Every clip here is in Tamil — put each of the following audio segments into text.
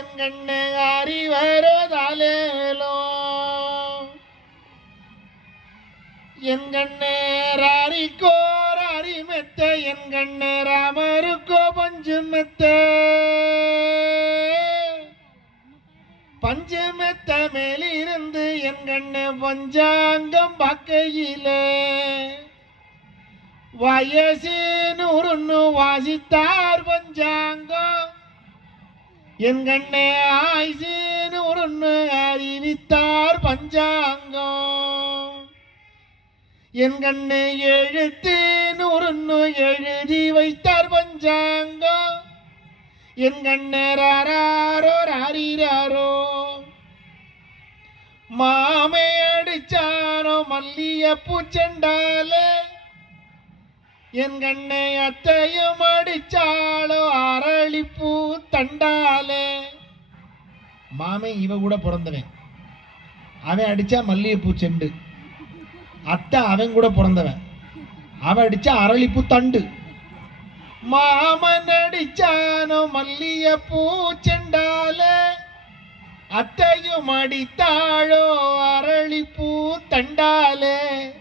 என் கண்ணு அறிவரோ தாலேலோ என் கண்ணர் ராரிக்கோ ராரி என் கண்ணர் அமருக்கோ பஞ்சு மெத்த. பஞ்சு மெத்த மேலிருந்து என் கண்ணு பஞ்சாங்கம் பார்க்கையிலே. வயசு நூறுன்னு வாசித்தார் பஞ்சாங்கம். என் கண்ணே ஆய்சு ஒன்று அறிவித்தார் பஞ்சாங்கம். என் கண்ணு எழுத்து ஒன்று எழுதி வைத்தார் பஞ்சாங்கம். என் கண்ணே ராரோ ராரிராரோ. மாமே அடிச்சானோ மல்லிய பூச்செண்டால. என் கண்ணை அத்தையும் அடிச்சாளோ கண்டாலே தண்டாலே மாமே இவ கூட பிறந்தவன். அவன் அடிச்சா மல்லிகைப்பூ செண்டு. அத்தை அவன் கூட பிறந்தவன். அவன் அடிச்சா அரளிப்பூ தண்டு. மாமன் அடிச்சானோ மல்லிகைப்பூ செண்டாலே. அத்தையும் அடித்தாழோ அரளிப்பூ தண்டாலே.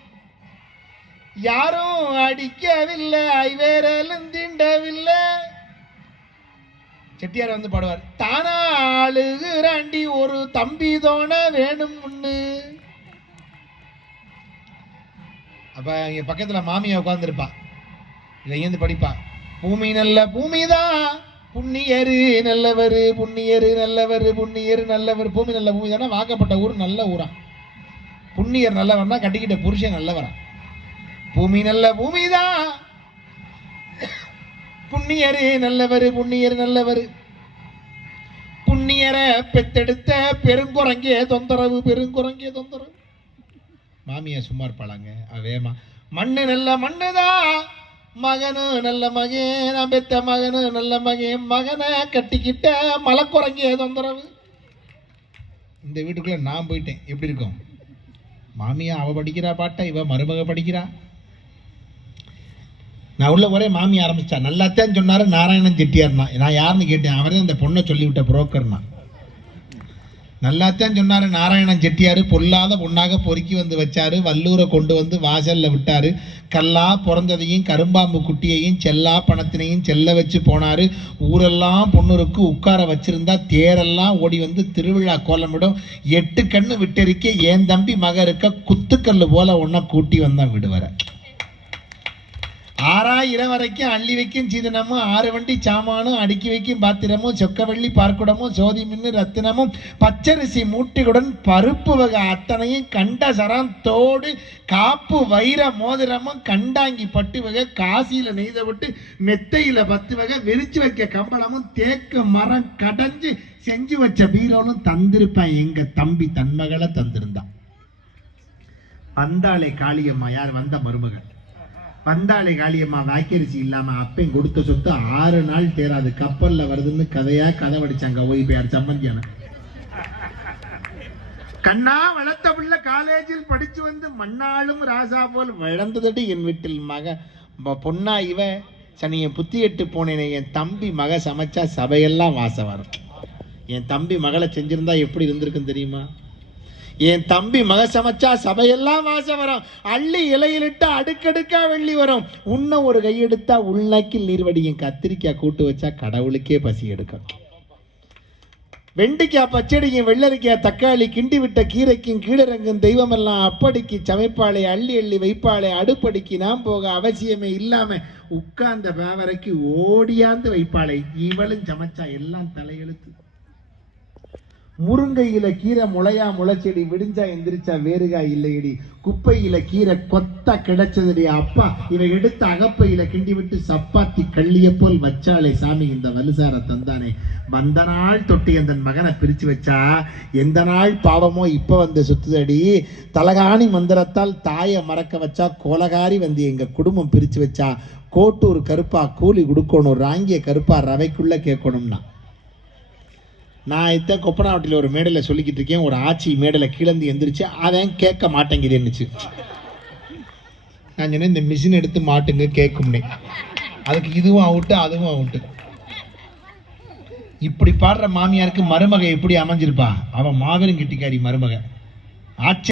யாரும் அடிக்கவில்லை ஐவேரலும் திண்டவில்லை. செட்டியார் வந்து பாடுவார். தானா ஆளுகிறாண்டி ஒரு தம்பி தோண வேணும்னு அப்ப இங்க பக்கத்துல மாமியா உட்காந்துருப்பா இதை ஏந்து படிப்பா. பூமி நல்ல பூமிதான் புண்ணியரு நல்லவர் புண்ணியரு நல்லவர் புண்ணியரு நல்லவர். பூமி நல்ல பூமி தானே வாக்கப்பட்ட ஊர் நல்ல ஊரா. புண்ணியர் நல்லவர்னா கட்டிக்கிட்ட புருஷன் நல்லவரா. பூமி நல்ல பூமிதான் புண்ணியரு நல்லவர் புண்ணியர் நல்லவர். புண்ணியரை பெத்தெடுத்த பெருங்குரங்கே தொந்தரவு பெருங்குரங்கே தொந்தரவு. மாமியா சும்மா இருப்பாளாங்க. அவேமா மண்ணு நல்ல மண்ணுதான் மகனு நல்ல மகன் நான் பெத்த மகனு நல்ல மகன் மகனை கட்டிக்கிட்ட மலைக்குரங்கே தொந்தரவு. இந்த வீட்டுக்குள்ள நான் போயிட்டேன். எப்படி இருக்கும்? மாமியா அவ படிக்கிறா பாட்டா இவ மருமக படிக்கிறா. நான் உள்ள ஒரே மாமி ஆரம்பிச்சா. நல்லாத்தான் சொன்னாரு நாராயணன் செட்டியார்னா. நான் யாருன்னு கேட்டேன். அவரே அந்த பொண்ணை சொல்லிவிட்ட புரோக்கர்னா. நல்லாத்தான் சொன்னாரு நாராயணன் செட்டியார். பொல்லாத பொண்ணாக பொறுக்கி வந்து வச்சாரு. வல்லூரை கொண்டு வந்து வாசல்ல விட்டாரு. கல்லா பிறந்ததையும் கரும்பாம்பு குட்டியையும் செல்லா பணத்தினையும் செல்ல வச்சு போனாரு. ஊரெல்லாம் பொண்ணுருக்கு உட்கார வச்சிருந்தா தேரெல்லாம் ஓடி வந்து திருவிழா கோலமிடும். எட்டு கண்ணு விட்டறிக்க என் தம்பி மக இருக்க? குத்துக்கல்லு போல ஒன்ன கூட்டி வந்தான் விடுவார். ஆறாயிரம் வரைக்கும் அள்ளி வைக்கும் சீதனமும் ஆறு வண்டி சாமானும் அடுக்கி வைக்கும் பாத்திரமும் சொக்கவள்ளி பார்க்குடமும் சோதி மின்னு ரத்தினமும் பச்சரிசி மூட்டையுடன் பருப்பு வகை அத்தனையும் கண்ட சரம் தோடு காப்பு வைர மோதிரமும் கண்டாங்கி பட்டு வகை காசியில் நெய்த விட்டு மெத்தையில் பத்து வகை விரிச்சு வைக்க கம்பளமும் தேக்கு மரம் கடைஞ்சு செஞ்சு வச்ச பீரோலும் தந்திருப்பேன். எங்கள் தம்பி தன்மகளை தந்திருந்தான். வந்தாளே காளியம்மா யார் வந்த மருமகள்? பந்தாளை காளியம்மா வாக்கரிசி இல்லாமல் அப்பையும் கொடுத்த சொத்து ஆறு நாள் தேராது கப்பலில் வருதுன்னு கதையாக கதை வடிச்சாங்க ஓய் பேர் சம்பந்தியான கண்ணா வளர்த்த பிள்ளை காலேஜில் படிச்சு வந்து மண்ணாளும் ராசா போல் வளர்ந்ததடி என் வீட்டில் மக. ப- பொண்ணா இவ. சனியை புத்தி எட்டு போனேனே என் தம்பி மக சமைச்சா சபையெல்லாம் வாசம் வரும். என் தம்பி மகளை செஞ்சிருந்தா எப்படி இருந்திருக்கும் தெரியுமா? என் தம்பி மக சமைச்சா சபையெல்லாம் வாசம் வரும். அள்ளி இலையிலிட்டா அடுக்கடுக்கா வெள்ளி வரும். உன்ன ஒரு கையெடுத்தா உள்நாக்கில் நீர்வடியும் கத்திரிக்காய் கூட்டு வச்சா கடவுளுக்கே பசி எடுக்கும். வெண்டிக்காய் பச்சடிக்கும் வெள்ளரிக்காய் தக்காளி கிண்டி விட்ட கீரைக்கும் கீழறங்கும் தெய்வமெல்லாம் அப்படிக்கு சமைப்பாளே அள்ளி அள்ளி வைப்பாளே அடுப்படிக்கு நாம் போக அவசியமே இல்லாம உட்கார்ந்த பேவரைக்கு ஓடியாந்து வைப்பாளே. இவளும் சமைச்சா எல்லாம் தலையெழுத்து. முருங்கையில கீரை முளையா முளைச்செடி விடிஞ்சா எந்திரிச்சா வேறுகாய் இல்லையடி. குப்பையில கீரை கொத்த கிடைச்சதுடி. அப்பா இவ எடுத்த அகப்பையில கிண்டி விட்டு சப்பாத்தி கள்ளிய போல் வச்சாளே சாமி இந்த வலுசார தந்தானே. வந்த நாள் தொட்டி அந்த மகனை பிரிச்சு வச்சா எந்த நாள் பாவமோ இப்ப வந்து சுத்துதடி. தலகாணி மந்திரத்தால் தாயை மறக்க வச்சா கோலகாரி வந்து எங்க குடும்பம் பிரிச்சு வச்சா கோட்டூர் கருப்பா கூலி கொடுக்கணும் ராங்கிய கருப்பா ரவைக்குள்ள கேட்கணும்னா. நான் இத்த கொப்பனாவட்டியில் ஒரு மேடையில் சொல்லிக்கிட்டு இருக்கேன் ஒரு ஆட்சி மேடையில் கிளந்து எந்திரிச்சு அவன் கேட்க மாட்டேங்குதுன்னுச்சு நான் சொன்னேன் இந்த மிஷின் எடுத்து மாட்டுங்க கேட்கும்னே அதுக்கு இதுவும் அவுட்டு அதுவும் அவுட்டு. இப்படி பாடுற மாமியாருக்கு மருமக எப்படி அமைஞ்சிருப்பா? அவன் மாபெரும் கிட்டிக்காரி மருமக. ஆட்சி